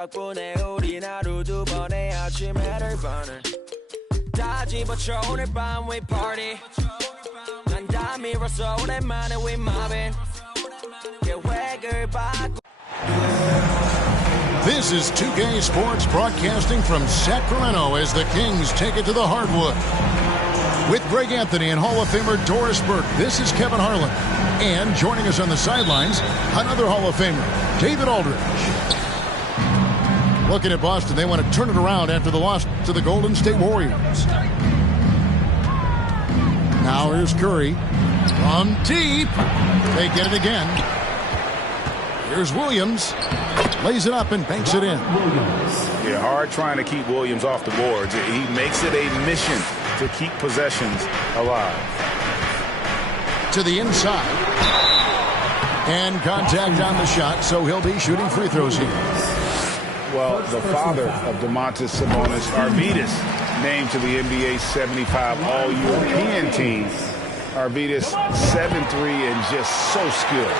덕분에 우린 하루 두 번의 아침 해를 버는 다 집어쳐 오늘 밤 we party 난 다 밀었어 오랜만에 we mobbing 계획을 바꿔. This is 2K Sports broadcasting from Sacramento as the Kings take it to the hardwood. With Greg Anthony and Hall of Famer Doris Burke, this is Kevin Harlan. And joining us on the sidelines, another Hall of Famer, David Aldridge. Looking at Boston, they want to turn it around after the loss to the Golden State Warriors. Now here's Curry from deep. They get it again. Here's Williams. Lays it up and banks it in. Yeah, hard trying to keep Williams off the boards. He makes it a mission to keep possessions alive. To the inside. And contact on the shot, so he'll be shooting free throws here. Well, the father of Domantas Sabonis, Arvydas, named to the NBA 75 All-European team. Arvydas 7'3" and just so skilled.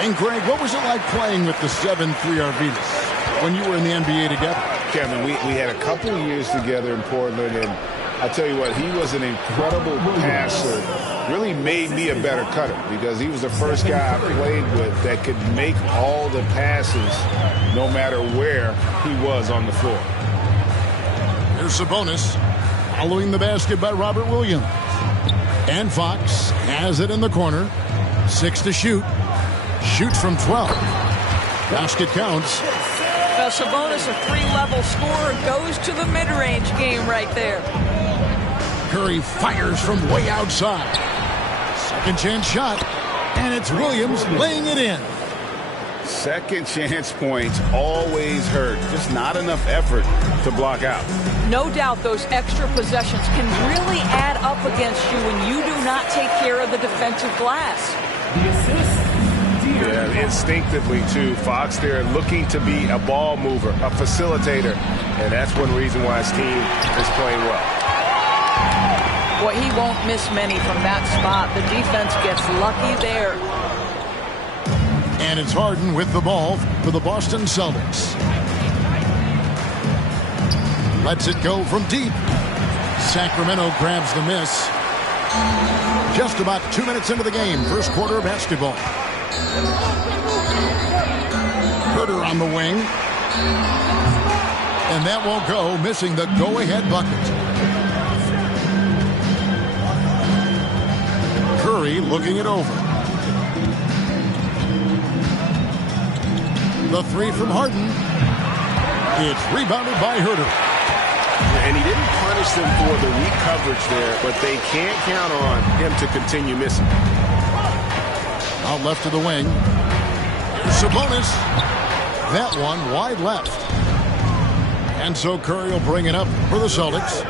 And Greg, what was it like playing with the 7'3" Arvydas when you were in the NBA together? Kevin, we had a couple of years together in Portland, and I tell you what, he was an incredible passer. Really made me a better cutter because he was the first guy I played with that could make all the passes no matter where he was on the floor. Here's Sabonis following the basket by Robert Williams. And Fox has it in the corner. 6 to shoot. Shoots from 12. Basket counts. Now Sabonis, a 3-level scorer, goes to the mid-range game right there. Curry fires from way outside. Second chance shot. And it's Williams laying it in. Second chance points always hurt. Just not enough effort to block out. No doubt those extra possessions can really add up against you when you do not take care of the defensive glass. The assist. Yeah, instinctively, too. Fox there looking to be a ball mover, a facilitator. And that's one reason why his team is playing well. Well, he won't miss many from that spot. The defense gets lucky there. And it's Harden with the ball for the Boston Celtics. Lets it go from deep. Sacramento grabs the miss. Just about 2 minutes into the game, first quarter of basketball. Herter on the wing. And that won't go, missing the go-ahead bucket. Curry looking it over. The three from Harden. It's rebounded by Herter. And he didn't punish them for the weak coverage there, but they can't count on him to continue missing. Out left to the wing. Here's Sabonis. That one wide left. And so Curry will bring it up for the Celtics.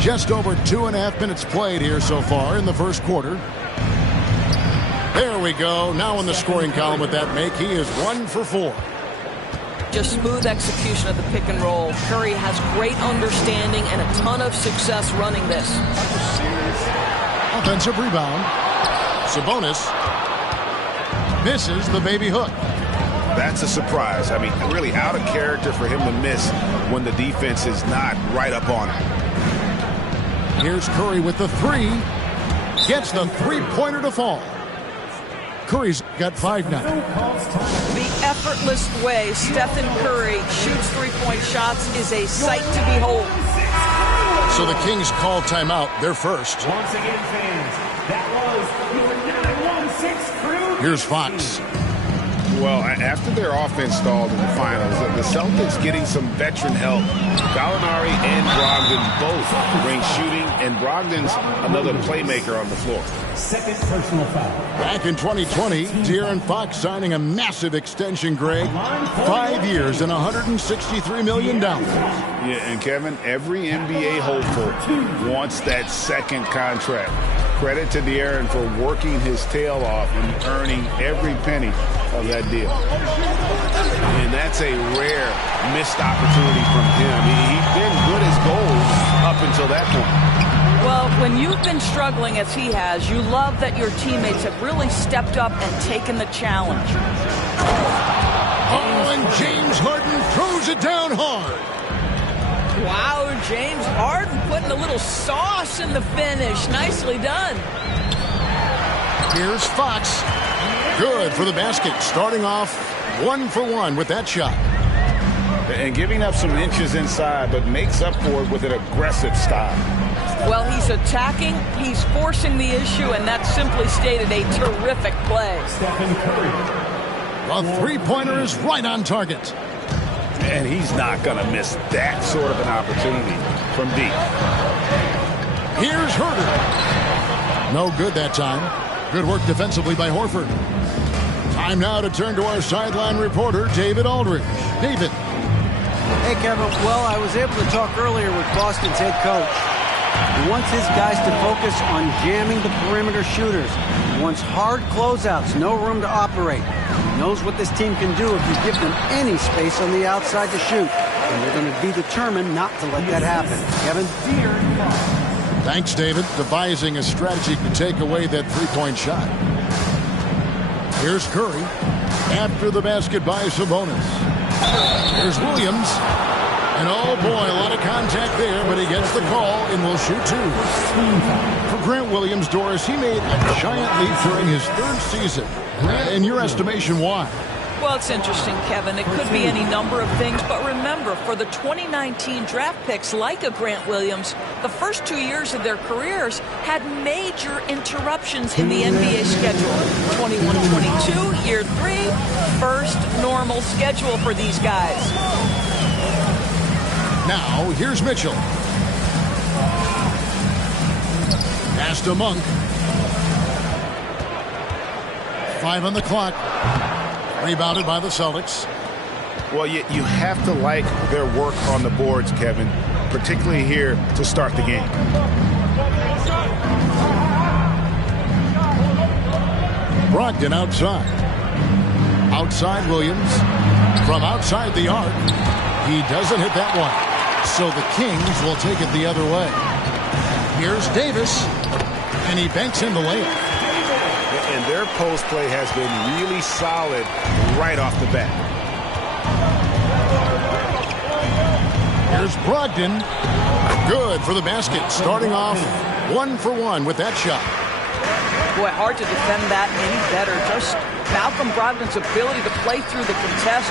Just over 2.5 minutes played here so far in the first quarter. There we go. Now in the scoring column with that make, he is 1 for 4. Just smooth execution of the pick and roll. Curry has great understanding and a ton of success running this. Offensive rebound. Sabonis misses the baby hook. That's a surprise. I mean, really out of character for him to miss when the defense is not right up on him. Here's Curry with the three. Gets the three-pointer to fall. Curry's got 5 now. The effortless way Stephen Curry shoots three-point shots is a sight to behold. So the Kings call timeout. They're first. Once again, fans, that was your 9-1-6 crew. Here's Fox. Well, after their offense stalled in the finals, the Celtics getting some veteran help. Gallinari and Brogdon both bring shooting, and Brogdon's another playmaker on the floor. Second personal foul. Back in 2020, De'Aaron Fox signing a massive extension, Greg. 5 years and $163 million. Yeah, and Kevin, every NBA hopeful wants that second contract. Credit to De'Aaron for working his tail off and earning every penny of that deal. And that's a rare missed opportunity from him. He'd been good as gold up until that point. Well, when you've been struggling as he has, you love that your teammates have really stepped up and taken the challenge. Oh, and James Harden throws it down hard. Wow, James Harden putting a little sauce in the finish. Nicely done. Here's Fox. Good for the basket. Starting off 1 for 1 with that shot. And giving up some inches inside, but makes up for it with an aggressive style. Well, he's attacking, he's forcing the issue, and that's simply stated a terrific play. Stephen Curry. The three-pointer is right on target. And he's not going to miss that sort of an opportunity from deep. Here's Herter. No good that time. Good work defensively by Horford. Time now to turn to our sideline reporter, David Aldridge. David. Hey, Kevin. Well, I was able to talk earlier with Boston's head coach. He wants his guys to focus on jamming the perimeter shooters. He wants hard closeouts, no room to operate. He knows what this team can do if you give them any space on the outside to shoot. And they're going to be determined not to let that happen. Kevin? Thanks, David. Devising a strategy to take away that three-point shot. Here's Curry. After the basket by Sabonis. Here's Williams. And oh boy, a lot of contact there, but he gets the call and will shoot two. For Grant Williams, Doris, he made a giant leap during his third season. In your estimation, why? Well, it's interesting, Kevin. It could be any number of things, but remember, for the 2019 draft picks like a Grant Williams, the first 2 years of their careers had major interruptions in the NBA schedule. 21-22, year 3, first normal schedule for these guys. Now, here's Mitchell. Pass to Monk. 5 on the clock. Rebounded by the Celtics. Well, you have to like their work on the boards, Kevin, particularly here to start the game. Brogdon outside. Outside Williams. From outside the arc. He doesn't hit that one. So the Kings will take it the other way. Here's Davis. And he banks in the layup. And their post play has been really solid right off the bat. Here's Brogdon. Good for the basket. Starting off 1 for 1 with that shot. Boy, hard to defend that any better. Just Malcolm Brogdon's ability to play through the contest,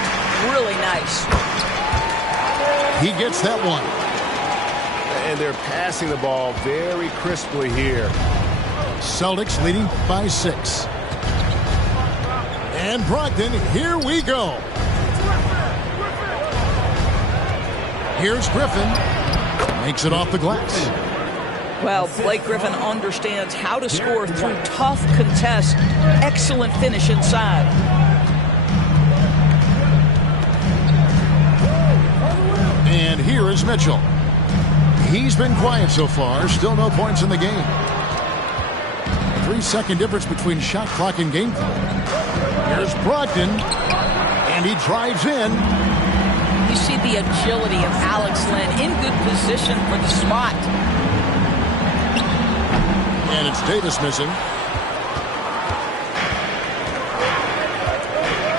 really nice. He gets that one. And they're passing the ball very crisply here. Celtics leading by 6. And Brogdon, here we go. Here's Griffin. Makes it off the glass. Well, Blake Griffin understands how to score through tough contests. Excellent finish inside. And here is Mitchell. He's been quiet so far. Still no points in the game. 3-second difference between shot clock and game clock. Here's Brogdon. And he drives in. You see the agility of Alex Len in good position for the spot. And it's Davis missing.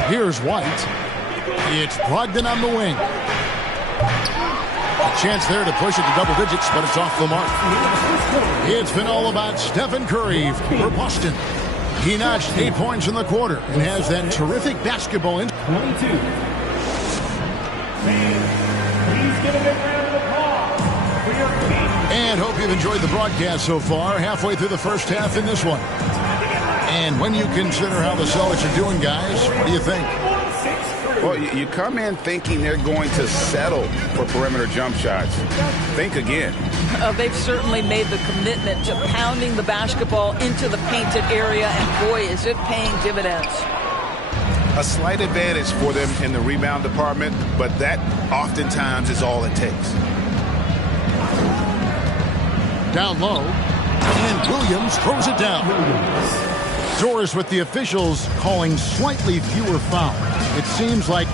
Here's White. It's Brogdon on the wing. A chance there to push it to double digits, but it's off the mark. It's been all about Stephen Curry for Boston. He notched 8 points in the quarter and has that terrific basketball in. 22. Please give a big round of applause for your king. And hope you've enjoyed the broadcast so far. Halfway through the first half in this one. And when you consider how the Celtics are doing, guys, what do you think? Well, you come in thinking they're going to settle for perimeter jump shots. Think again. They've certainly made the commitment to pounding the basketball into the painted area, and boy, is it paying dividends. A slight advantage for them in the rebound department, but that oftentimes is all it takes. Down low, and Williams throws it down. Doris with the officials calling slightly fewer fouls. It seems like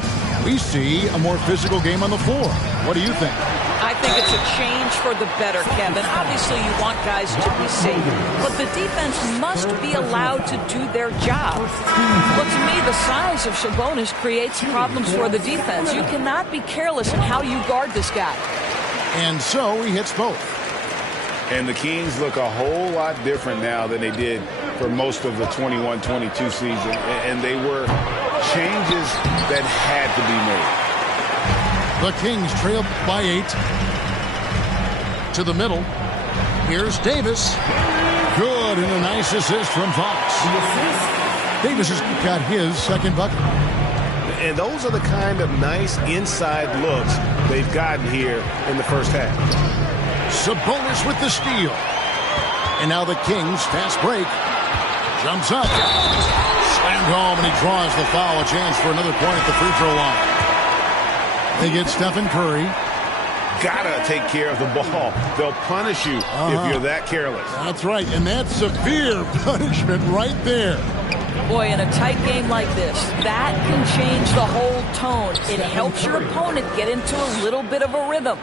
we see a more physical game on the floor. What do you think? I think it's a change for the better, Kevin. Obviously, you want guys to be safe, but the defense must be allowed to do their job. But to me, the size of Sabonis creates problems for the defense. You cannot be careless in how you guard this guy. And so he hits both. And the Kings look a whole lot different now than they did for most of the 21-22 season. And they were changes that had to be made. The Kings trail by 8. To the middle. Here's Davis. Good, and a nice assist from Fox. Davis has got his second bucket. And those are the kind of nice inside looks they've gotten here in the first half. Sabonis with the steal. And now the Kings fast break. Jumps up. Slammed home, and he draws the foul. A chance for another point at the free throw line. They get Stephen Curry. Gotta take care of the ball. They'll punish you if you're that careless. That's right, and that's severe punishment right there. Boy, in a tight game like this, that can change the whole tone. It helps your opponent get into a little bit of a rhythm.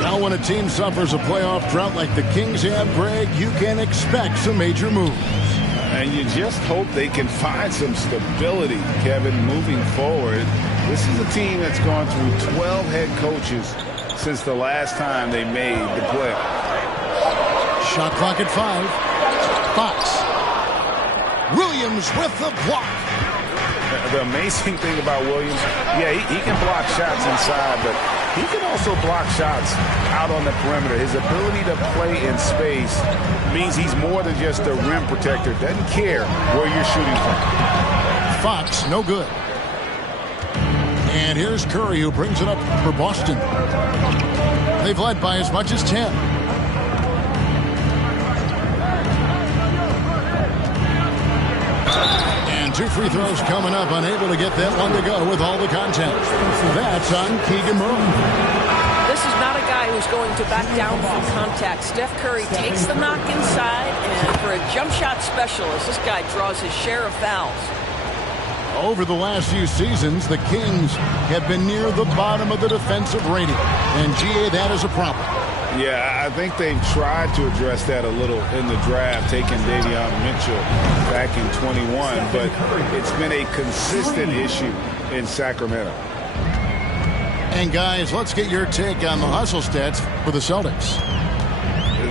Now when a team suffers a playoff drought like the Kings have, Greg, you can expect some major moves. And you just hope they can find some stability, Kevin, moving forward. This is a team that's gone through 12 head coaches since the last time they made the playoffs. Shot clock at 5. Fox. Williams with the block. The amazing thing about Williams, yeah, he can block shots inside, but he can also block shots out on the perimeter. His ability to play in space means he's more than just a rim protector. Doesn't care where you're shooting from. Fox, no good. And here's Curry, who brings it up for Boston. They've led by as much as 10. And 2 free throws coming up, unable to get that one to go with all the content. That's on Keegan Murray. This is not a guy who's going to back down from contact. Steph Curry takes the knock inside, and for a jump shot specialist, this guy draws his share of fouls. Over the last few seasons, the Kings have been near the bottom of the defensive rating. And, GA, that is a problem. Yeah, I think they've tried to address that a little in the draft, taking Davion Mitchell back in 21, but it's been a consistent issue in Sacramento. And, guys, let's get your take on the hustle stats for the Celtics.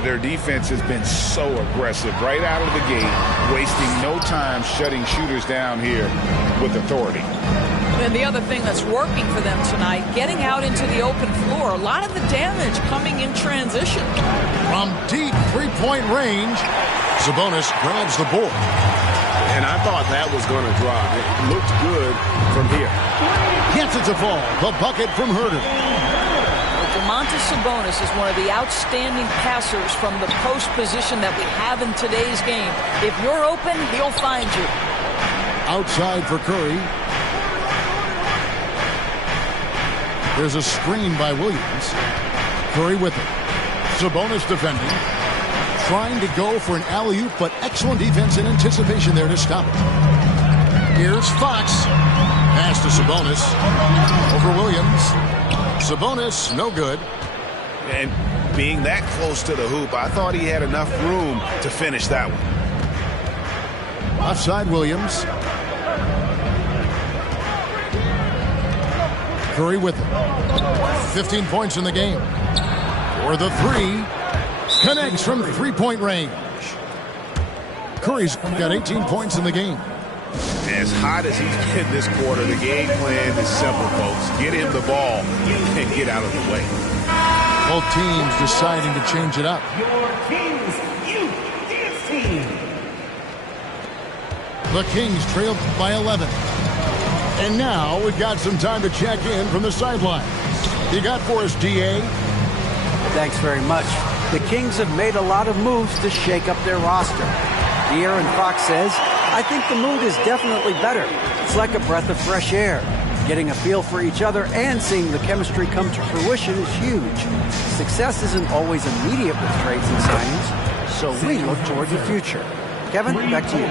Their defense has been so aggressive right out of the gate, wasting no time shutting shooters down here with authority. And the other thing that's working for them tonight, getting out into the open floor. A lot of the damage coming in transition. From deep three-point range, Sabonis grabs the board. And I thought that was going to drop. It looked good from here. Gets it to fall. The bucket from Herter. Domantas Sabonis is one of the outstanding passers from the post position that we have in today's game. If you're open, he'll find you. Outside for Curry. There's a screen by Williams. Curry with it. Sabonis defending. Trying to go for an alley-oop, but excellent defense and anticipation there to stop it. Here's Fox. Pass to Sabonis. Over Williams. Sabonis, no good. And being that close to the hoop, I thought he had enough room to finish that one. Offside Williams. Curry with it. 15 points in the game. For the 3. Connects from three-point range. Curry's got 18 points in the game. As hot as he's been this quarter, the game plan is simple, folks. Get him the ball and get out of the way. Both teams deciding to change it up. Your Kings Youth Dance Team. The Kings trail by 11. And now we've got some time to check in from the sidelines. You got for us, DA? Thanks very much. The Kings have made a lot of moves to shake up their roster. De'Aaron Fox says, I think the mood is definitely better. It's like a breath of fresh air. Getting a feel for each other and seeing the chemistry come to fruition is huge. Success isn't always immediate with trades and signings, so we look toward the future. Kevin, back to you.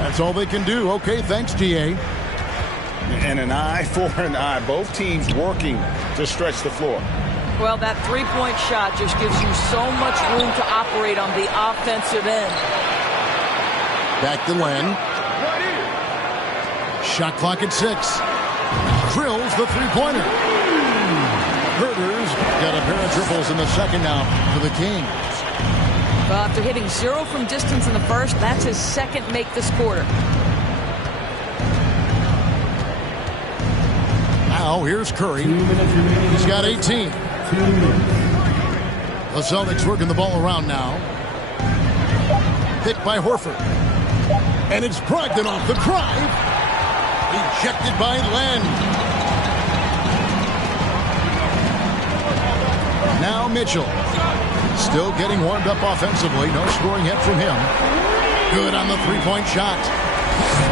That's all they can do. Okay, thanks, DA. And an eye for an eye. Both teams working to stretch the floor. Well, that three-point shot just gives you so much room to operate on the offensive end. Back to Len. Shot clock at 6. Drills the three-pointer. Herder's got a pair of triples in the second now for the Kings. Well, after hitting 0 from distance in the first, that's his second make this quarter. Now here's Curry. He's got 18. The Celtics working the ball around now. Picked by Horford. And it's Brogdon off the drive. Ejected by Len. Now Mitchell. Still getting warmed up offensively. No scoring hit from him. Good on the three-point shot.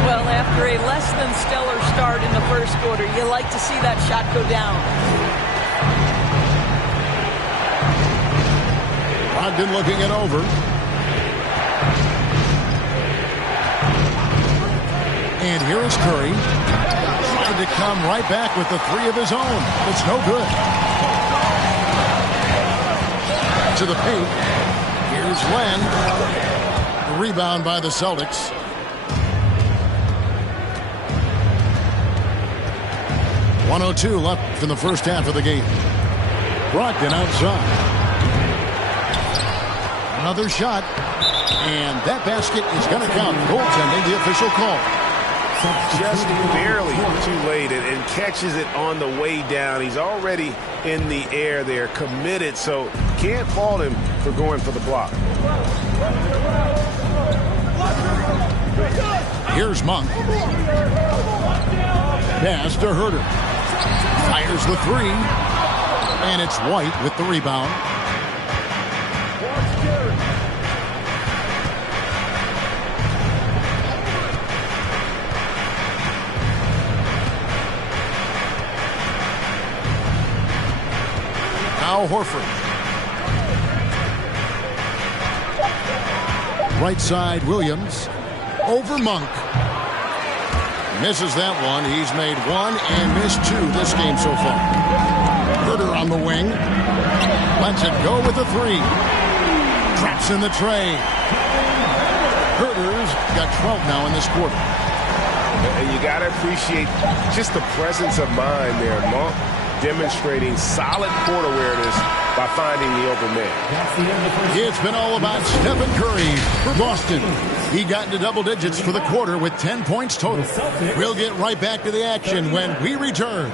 Well, after a less than stellar start in the first quarter, you like to see that shot go down. Brogdon looking it over. And here is Curry. Trying to come right back with the three of his own. It's no good. To the paint. Here's Len. The rebound by the Celtics. .102 left in the first half of the game. Brogdon outside. Another shot. And that basket is going to count. Goaltending, the official call. Just barely too late and catches it on the way down. He's already in the air there, committed, so can't fault him for going for the block. Here's Monk. Pass to Herder. Fires the three. And it's White with the rebound. Now Horford. Right side, Williams. Over Monk. Misses that one. He's made one and missed two this game so far. Herder on the wing. Lets it go with the three. Traps in the tray. Herder's got 12 now in this quarter. And you got to appreciate just the presence of mind there. Monk demonstrating solid court awareness by finding the open man. It's been all about Stephen Curry for Boston. He got into double digits for the quarter with 10 points total. We'll get right back to the action when we return.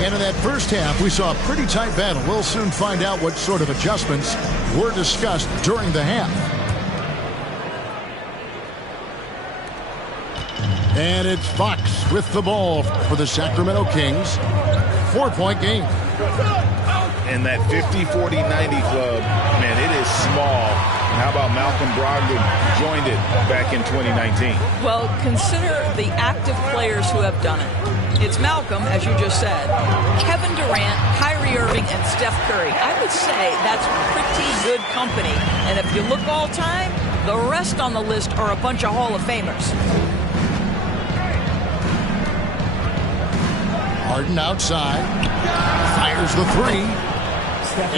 And in that first half, we saw a pretty tight battle. We'll soon find out what sort of adjustments were discussed during the half. And it's Fox with the ball for the Sacramento Kings. 4-point game. And that 50-40-90 club, man, it is small. How about Malcolm Brogdon joined it back in 2019? Well, consider the active players who have done it. It's Malcolm, as you just said, Kevin Durant, Kyrie Irving, and Steph Curry. I would say that's pretty good company. And if you look all time, the rest on the list are a bunch of Hall of Famers. Harden outside. Fires the three.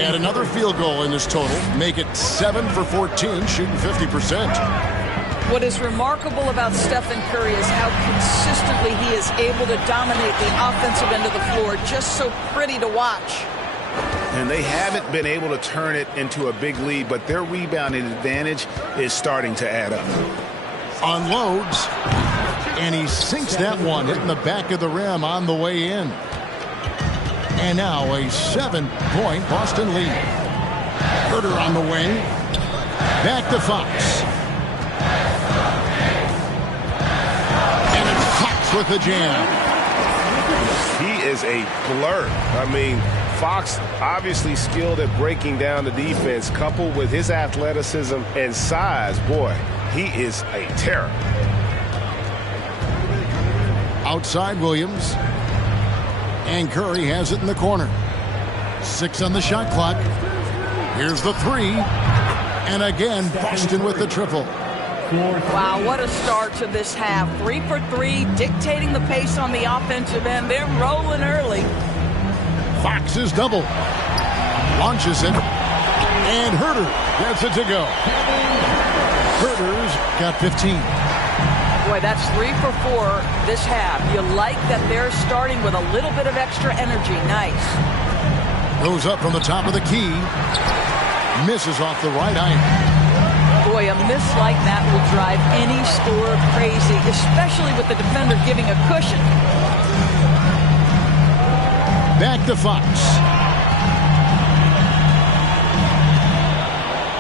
And another field goal in this total. Make it 7 for 14, shooting 50%. What is remarkable about Stephen Curry is how consistently he is able to dominate the offensive end of the floor. Just so pretty to watch. And they haven't been able to turn it into a big lead, but their rebounding advantage is starting to add up. Unloads. And he sinks that one, hitting the back of the rim on the way in. And now a 7-point Boston lead. Herder on the wing. Back to Fox. And it's Fox with the jam. He is a blur. I mean, Fox obviously skilled at breaking down the defense, coupled with his athleticism and size. Boy, he is a terror. Outside Williams. And Curry has it in the corner. 6 on the shot clock. Here's the three. And again, Boston with the triple. Wow, what a start to this half. 3 for 3, dictating the pace on the offensive end. They're rolling early. Fox is double. Launches it. And Herter gets it to go. Herter's got 15. Boy, that's 3 for 4 this half. You like that they're starting with a little bit of extra energy. Nice. Goes up from the top of the key. Misses off the right iron. Boy, a miss like that will drive any scorer crazy, especially with the defender giving a cushion. Back to Fox.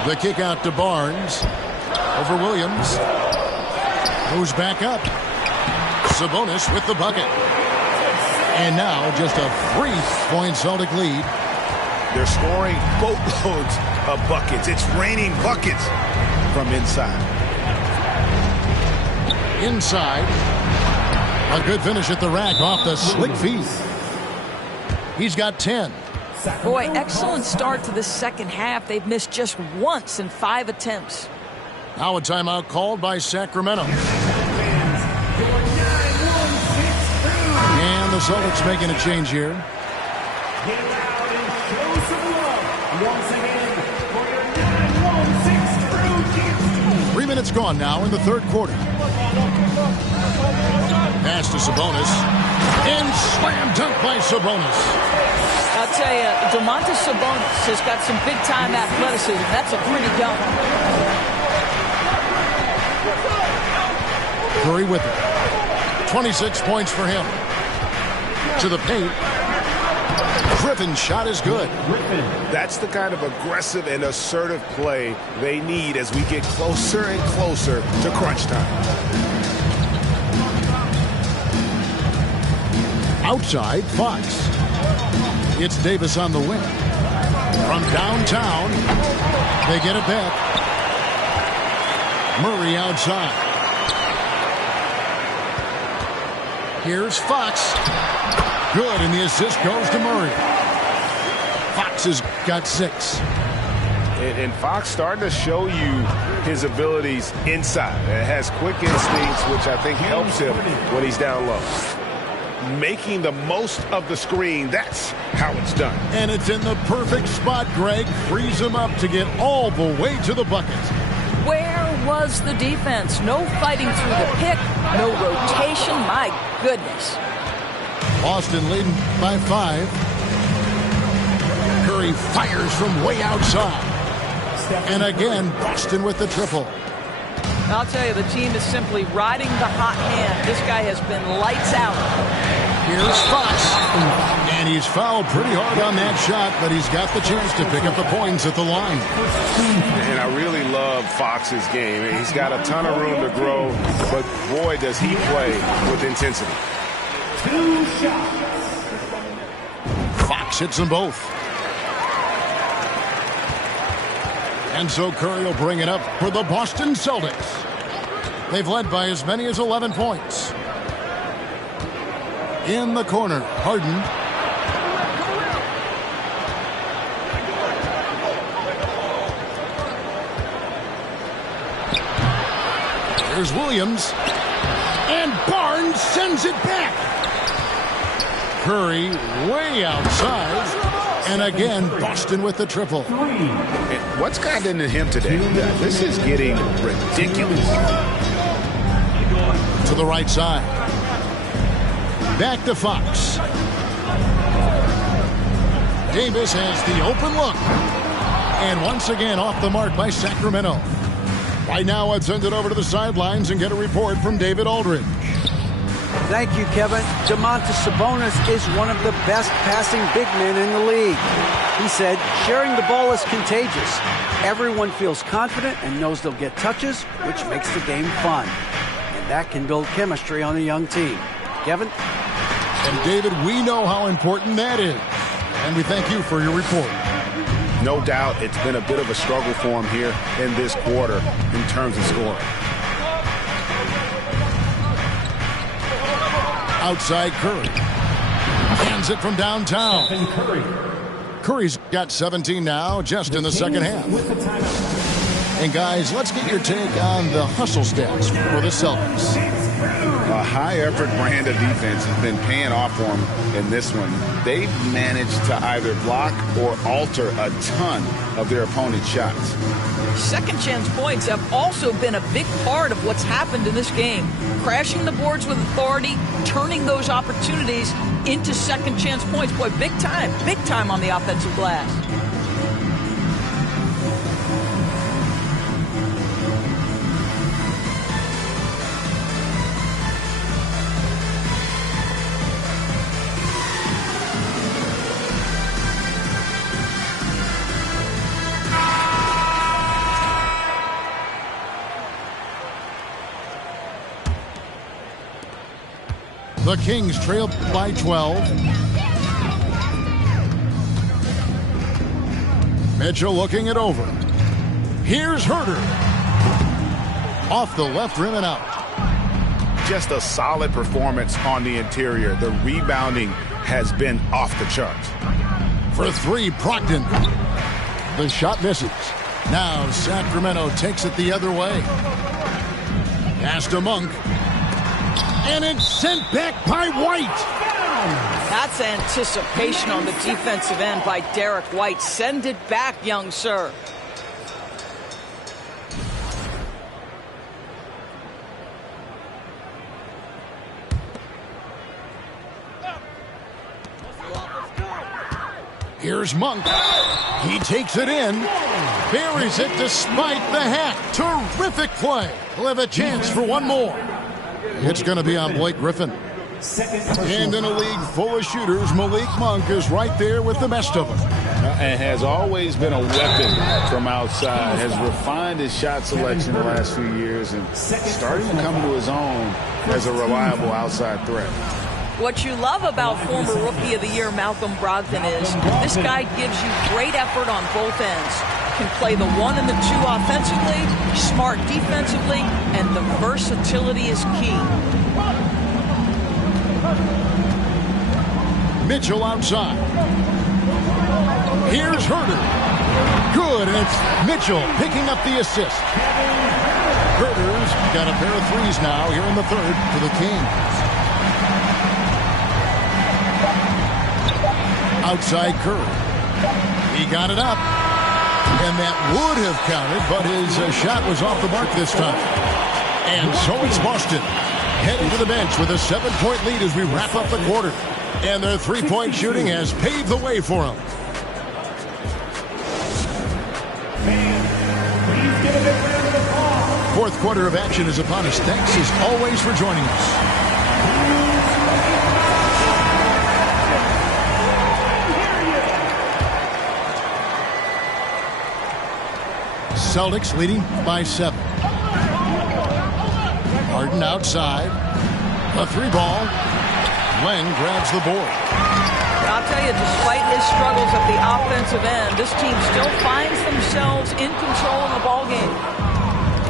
The kick out to Barnes. Over Williams. Goes back up. Sabonis with the bucket. And now just a 3-point Celtic lead. They're scoring boatloads of buckets. It's raining buckets from inside. Inside. A good finish at the rack off the slick feet. He's got 10. Boy, excellent start to the second half. They've missed just once in 5 attempts. Now a timeout called by Sacramento. And the Celtics making a change here. Get out and show some love. Once again, for your 9-1-6 crew team. 3 minutes gone now in the third quarter. Pass to Sabonis. And slam dunk by Sabonis. I'll tell you, Domantas Sabonis has got some big-time athleticism. That's a pretty dunk. Curry with it. 26 points for him. To the paint. Griffin's shot is good. That's the kind of aggressive and assertive play they need as we get closer and closer to crunch time. Outside, Fox. It's Davis on the wing. From downtown, they get it back. Murray outside. Here's Fox. Good, and the assist goes to Murray. Fox has got 6. And Fox starting to show you his abilities inside. It has quick instincts, which I think helps him when he's down low. Making the most of the screen, that's how it's done. And it's in the perfect spot, Greg. Frees him up to get all the way to the bucket. Where was the defense? No fighting through the pick, no rotation. My goodness. Boston leading by 5. Curry fires from way outside. And again, Boston with the triple. I'll tell you, the team is simply riding the hot hand. This guy has been lights out. Here's Fox. And he's fouled pretty hard on that shot, but he's got the chance to pick up the points at the line. And I really love Fox's game. He's got a ton of room to grow, but boy, does he play with intensity. 2 shots. Fox hits them both. And so Curry will bring it up for the Boston Celtics. They've led by as many as 11 points. In the corner, Harden. There's Williams. And Barnes sends it back. Curry way outside. And again, Boston with the triple. What's gotten into him today? This is getting ridiculous. To the right side. Back to Fox. Davis has the open look. And once again off the mark by Sacramento. Right now, I'd send it over to the sidelines and get a report from David Aldridge. Thank you, Kevin. Domantas Sabonis is one of the best passing big men in the league. He said, sharing the ball is contagious. Everyone feels confident and knows they'll get touches, which makes the game fun. And that can build chemistry on a young team. Kevin? And David, we know how important that is. And we thank you for your report. No doubt it's been a bit of a struggle for him here in this quarter in terms of scoring. Outside Curry. Hands it from downtown. Curry's got 17 now, just in the second half. And guys, let's get your take on the hustle stats for the Celtics. A high-effort brand of defense has been paying off for them in this one. They've managed to either block or alter a ton of their opponent's shots. Second chance points have also been a big part of what's happened in this game. Crashing the boards with authority, turning those opportunities into second chance points. Boy, big time on the offensive glass. The Kings trail by 12. Mitchell looking it over. Here's Herter. Off the left rim and out. Just a solid performance on the interior. The rebounding has been off the charts. For three, Brogdon. The shot misses. Now Sacramento takes it the other way. Pass to Monk. And it's sent back by White. That's anticipation on the defensive end by Derek White. Send it back, young sir. Here's Monk. He takes it in. Buries it despite the hack. Terrific play. He'll have a chance for one more. It's going to be on Blake Griffin. And in a league full of shooters, Malik Monk is right there with the best of them. And has always been a weapon from outside. Has refined his shot selection the last few years and starting to come to his own as a reliable outside threat. What you love about former Rookie of the Year Malcolm Brogdon is this guy gives you great effort on both ends. Can play the 1 and the 2 offensively, smart defensively, and the versatility is key. Mitchell outside. Here's Herter. Good, and it's Mitchell picking up the assist. Herter's got a pair of threes now here in the third for the Kings. Outside Curry. He got it up. And that would have counted, but his shot was off the mark this time. And so it's Boston heading to the bench with a 7-point lead as we wrap up the quarter. And their three-point shooting has paved the way for them. Fourth quarter of action is upon us. Thanks as always for joining us. Celtics leading by 7. Harden outside. A 3-ball. Len grabs the board. I'll tell you, despite his struggles at the offensive end, this team still finds themselves in control of the ball game.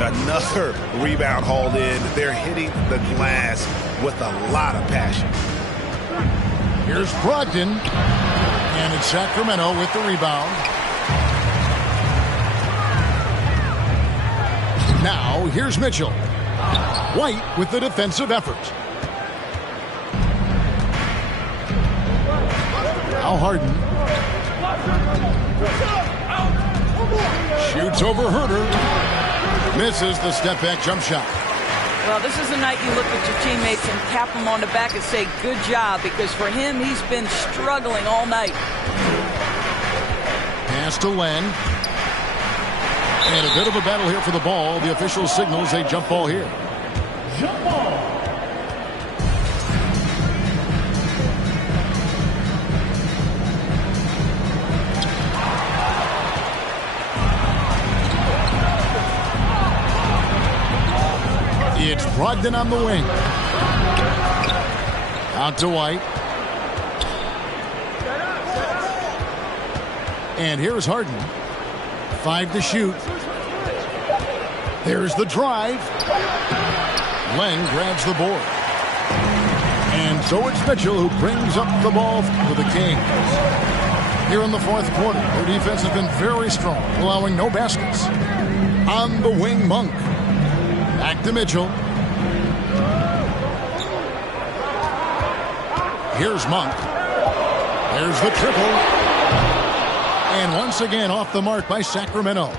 Another rebound hauled in. They're hitting the glass with a lot of passion. Here's Brogdon. And it's Sacramento with the rebound. Now, here's Mitchell. White with the defensive effort. Now Harden. Shoots over Herter. Misses the step-back jump shot. Well, this is the night you look at your teammates and tap them on the back and say, good job, because for him, he's been struggling all night. Pass to Len. And a bit of a battle here for the ball. The official signals a jump ball here. Jump ball. It's Brogdon on the wing. Out to White. And here's Harden. 5 to shoot. There's the drive. Len grabs the board. And so it's Mitchell who brings up the ball for the Kings. Here in the fourth quarter, their defense has been very strong, allowing no baskets. On the wing, Monk. Back to Mitchell. Here's Monk. There's the triple. And once again off the mark by Sacramento.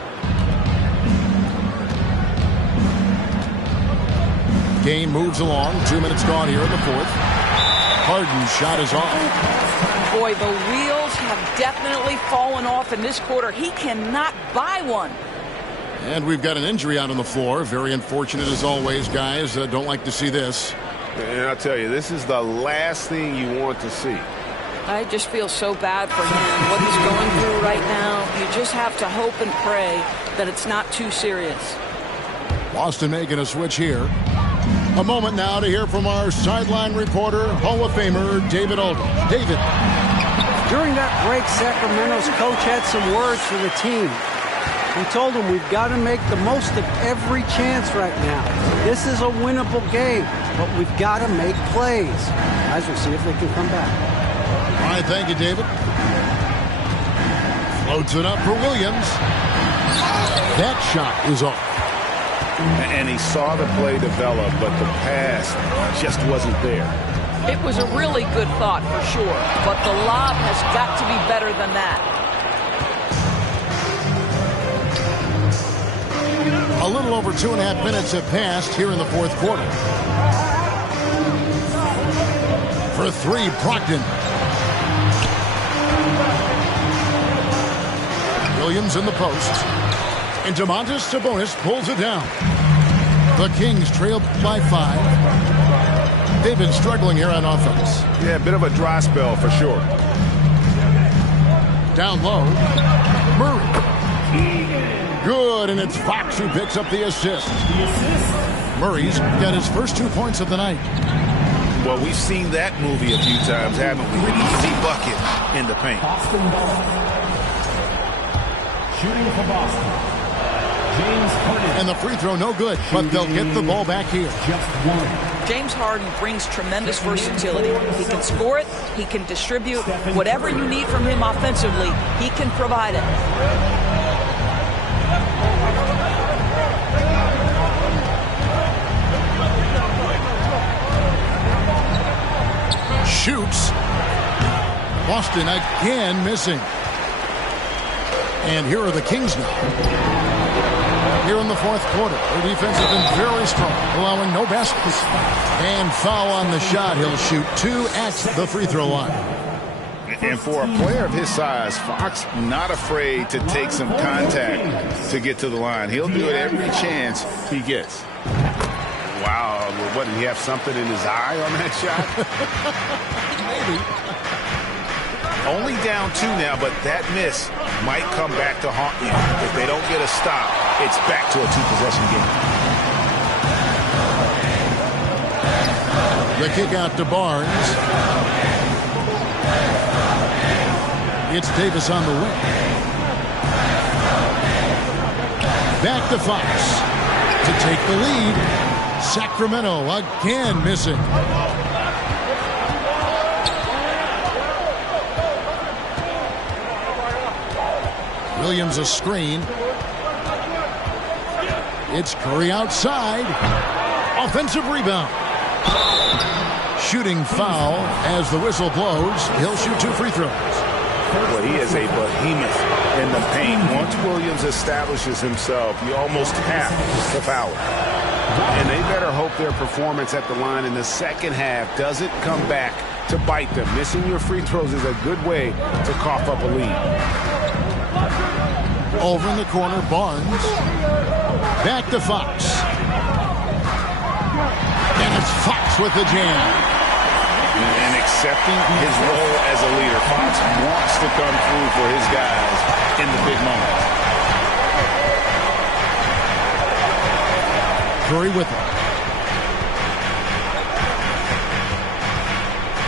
Game moves along. 2 minutes gone here in the fourth. Harden's shot is off. Boy, the wheels have definitely fallen off in this quarter. He cannot buy one. And we've got an injury out on the floor. Very unfortunate as always, guys. Don't like to see this. And I'll tell you, this is the last thing you want to see. I just feel so bad for him, what he's going through right now. You just have to hope and pray that it's not too serious. Boston making a switch here. A moment now to hear from our sideline reporter, Hall of Famer David Aldridge. David. During that break, Sacramento's coach had some words for the team. He told them we've got to make the most of every chance right now. This is a winnable game, but we've got to make plays. Guys, we'll see if they can come back. All right, thank you, David. Floats it up for Williams. That shot is off. And he saw the play develop, but the pass just wasn't there. It was a really good thought for sure, but the lob has got to be better than that. A little over 2.5 minutes have passed here in the fourth quarter. For three, Brogdon. Williams in the post. And Domantas Sabonis pulls it down. The Kings trail by 5. They've been struggling here on offense. Yeah, a bit of a dry spell for sure. Down low. Murray. Good, and it's Fox who picks up the assist. Murray's got his first 2 points of the night. Well, we've seen that movie a few times, haven't we? An easy bucket in the paint. Boston shooting for Boston. James Harden. And the free throw no good, but they'll get the ball back here. Just one. James Harden brings tremendous versatility. He can score it, he can distribute. Whatever you need from him offensively, he can provide it. Shoots. Boston again missing. And here are the Kings now. Here in the fourth quarter, their defense has been very strong, allowing no baskets. And foul on the shot. He'll shoot 2 at the free throw line. And for a player of his size, Fox not afraid to take some contact to get to the line. He'll do it every chance he gets. Wow, what, did he have something in his eye on that shot? Maybe. Only down 2 now, but that miss might come back to haunt you. If they don't get a stop, it's back to a 2-possession game. The kick out to Barnes. It's Davis on the wing. Back to Fox to take the lead. Sacramento again missing. Williams a screen. It's Curry outside. Offensive rebound. Shooting foul as the whistle blows. He'll shoot 2 free throws. Well, he is a behemoth in the paint. Once Williams establishes himself, you almost have to foul him. And they better hope their performance at the line in the second half doesn't come back to bite them. Missing your free throws is a good way to cough up a lead. Over in the corner, Barnes. Back to Fox. And it's Fox with the jam. And accepting his role as a leader. Fox wants to come through for his guys in the big moments. Curry with it.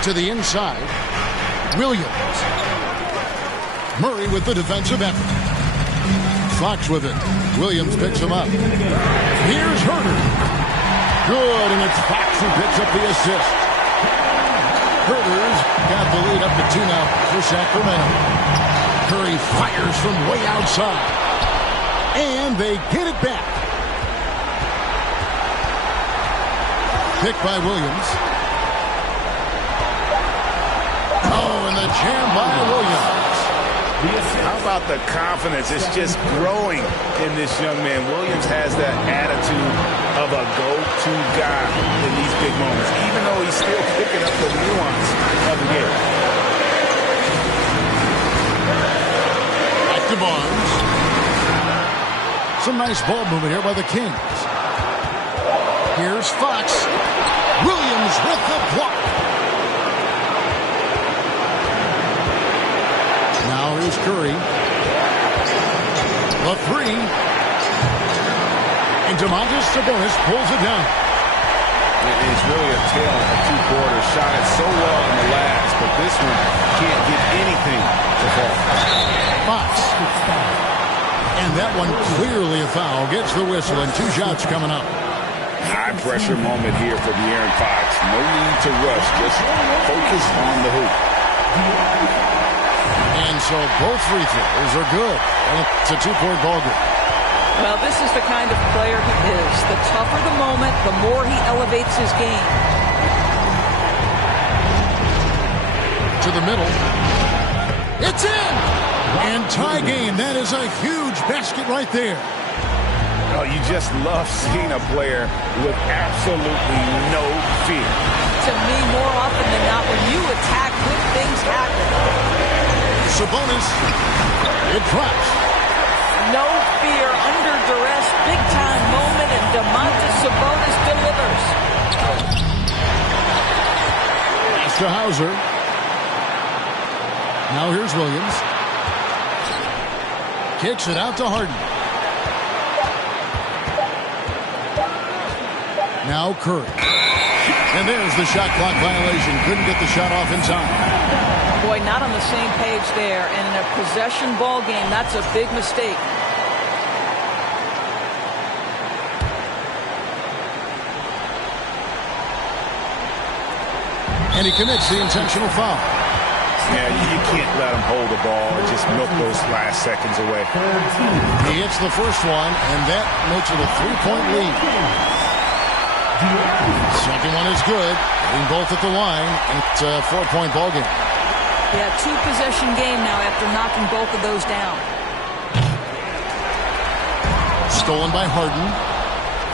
To the inside. Williams. Murray with the defensive effort. Fox with it. Williams picks him up. Here's Herter. Good, and it's Fox who picks up the assist. Herter's got the lead up to 2 now for Sacramento. Curry fires from way outside. And they get it back. Picked by Williams. Oh, and the jam by Williams. How about the confidence? It's just growing in this young man. Williams has that attitude of a go-to guy in these big moments, even though he's still picking up the nuance of the game. Back to Barnes. Some nice ball movement here by the Kings. Here's Fox. Williams with the block. Now here's Curry. The three. And Domantas Sabonis pulls it down. It's really a tale of two quarters. Shot it so well in the last, but this one can't get anything to fall. Fox. And that one clearly a foul. Gets the whistle and 2 shots coming up. High pressure moment here for De'Aaron Fox. No need to rush. Just focus on the hoop. And so both free throws are good. And it's a 2-point ball game. Well, this is the kind of player he is. The tougher the moment, the more he elevates his game. To the middle. It's in! And tie game. That is a huge basket right there. Oh, you just love seeing a player with absolutely no fear. To me, more often than not, when you attack, good things happen. Sabonis. It drops. No fear, under duress, big-time moment, and Domantas Sabonis delivers. Pass to Hauser. Now here's Williams. Kicks it out to Harden. Now Curry. And there's the shot clock violation. Couldn't get the shot off in time. Boy, not on the same page there. And in a possession ball game, that's a big mistake. And he commits the intentional foul. Yeah, you can't let him hold the ball and just milk those last seconds away. He hits the first one, and that makes it a 3-point lead. Second one is good. Hitting both at the line, and it's a 4-point ball game. Yeah, 2-possession game now after knocking both of those down. Stolen by Harden.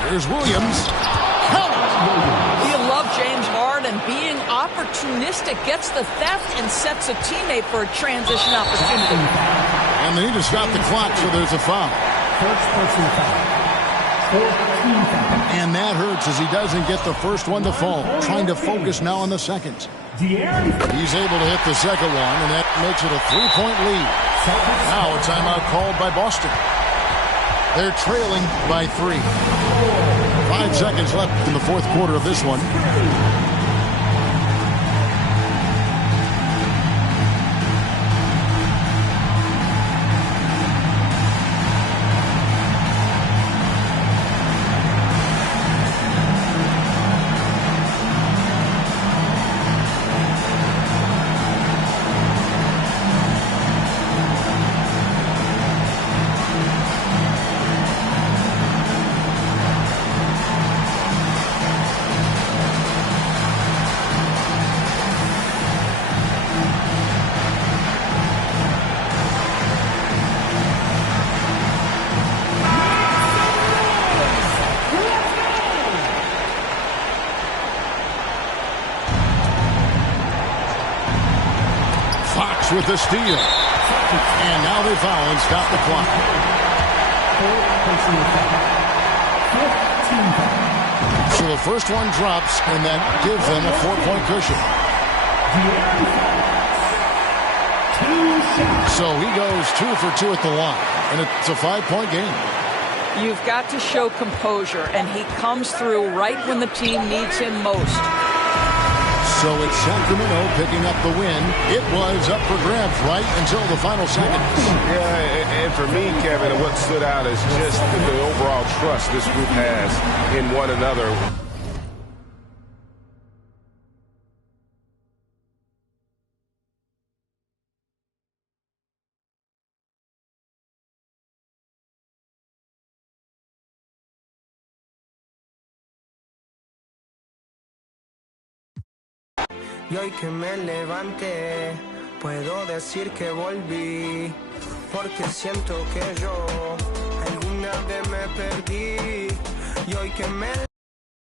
Here's Williams. Count! You love James Harden being opportunistic, gets the theft and sets a teammate for a transition opportunity. And they need to stop the clock, so there's a foul. First personal foul. And that hurts as he doesn't get the first one to fall. Trying to focus now on the second. He's able to hit the second one, and that makes it a 3-point lead. Now a timeout called by Boston. They're trailing by 3. 5 seconds left in the fourth quarter of this one. With the steal. And now they foul and stop the clock. So the first one drops, and that gives them a 4-point cushion. So he goes 2 for 2 at the line, and it's a 5-point game. You've got to show composure, and he comes through right when the team needs him most. So it's Sacramento picking up the win. It was up for grabs right until the final seconds. Yeah, and for me, Kevin, what stood out is just the overall trust this group has in one another. Y hoy que me levanté, puedo decir que volví, porque siento que yo alguna vez me perdí. Y hoy que me